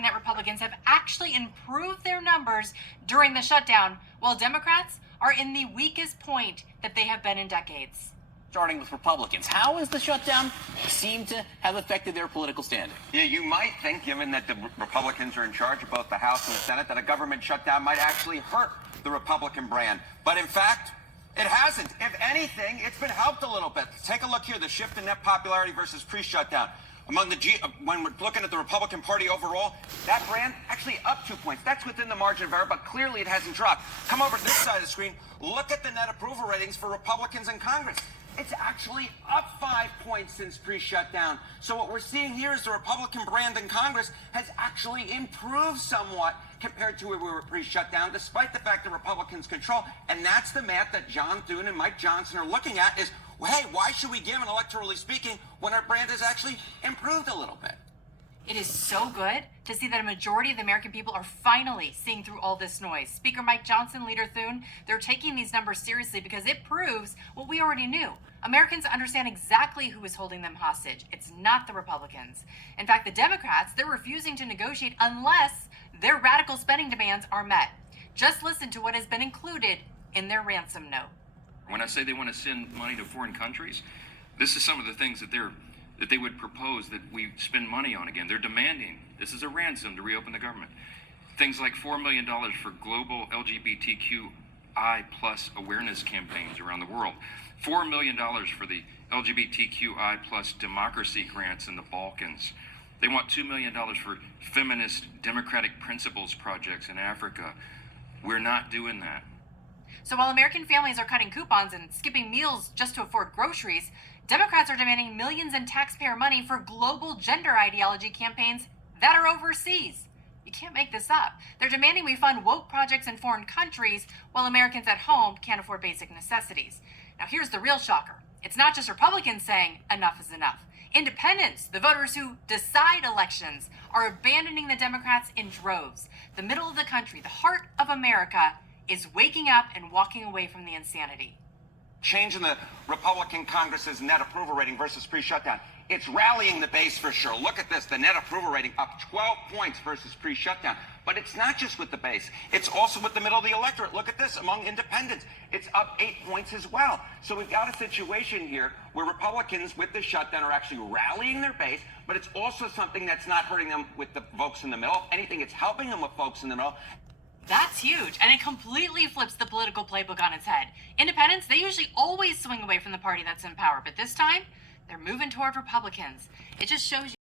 that Republicans have actually improved their numbers during the shutdown, while Democrats are in the weakest point that they have been in decades. Starting with Republicans, how has the shutdown seemed to have affected their political standing? Yeah, you might think, given that the Republicans are in charge of both the House and the Senate, that a government shutdown might actually hurt the Republican brand. But in fact, it hasn't. If anything, it's been helped a little bit. Take a look here, the shift in net popularity versus pre-shutdown. When we're looking at the Republican Party overall, that brand actually up 2 points. That's within the margin of error, but clearly it hasn't dropped. Come over to this side of the screen. Look at the net approval ratings for Republicans in Congress. It's actually up 5 points since pre-shutdown. So what we're seeing here is the Republican brand in Congress has actually improved somewhat compared to where we were pre-shutdown, despite the fact that Republicans control. And that's the math that John Thune and Mike Johnson are looking at is, well, hey, why should we give, an electorally speaking, when our brand has actually improved a little bit? It is so good to see that a majority of the American people are finally seeing through all this noise. Speaker Mike Johnson, Leader Thune, they're taking these numbers seriously because it proves what we already knew. Americans understand exactly who is holding them hostage. It's not the Republicans. In fact, the Democrats, they're refusing to negotiate unless their radical spending demands are met. Just listen to what has been included in their ransom note. When I say they want to send money to foreign countries, this is some of the things that they would propose that we spend money on again. They're demanding, this is a ransom to reopen the government. Things like $4 million for global LGBTQI plus awareness campaigns around the world. $4 million for the LGBTQI plus democracy grants in the Balkans. They want $2 million for feminist democratic principles projects in Africa. We're not doing that. So while American families are cutting coupons and skipping meals just to afford groceries, Democrats are demanding millions in taxpayer money for global gender ideology campaigns that are overseas. You can't make this up. They're demanding we fund woke projects in foreign countries while Americans at home can't afford basic necessities. Now here's the real shocker. It's not just Republicans saying enough is enough. Independents, the voters who decide elections, are abandoning the Democrats in droves. The middle of the country, the heart of America, is waking up and walking away from the insanity. Change in the Republican Congress's net approval rating versus pre-shutdown. It's rallying the base for sure. Look at this, the net approval rating up 12 points versus pre-shutdown. But it's not just with the base. It's also with the middle of the electorate. Look at this, among independents, it's up 8 points as well. So we've got a situation here where Republicans with the shutdown are actually rallying their base, but it's also something that's not hurting them with the folks in the middle. If anything, it's helping them with folks in the middle. That's huge, and it completely flips the political playbook on its head. Independents, they usually always swing away from the party that's in power, but this time, they're moving toward Republicans. It just shows you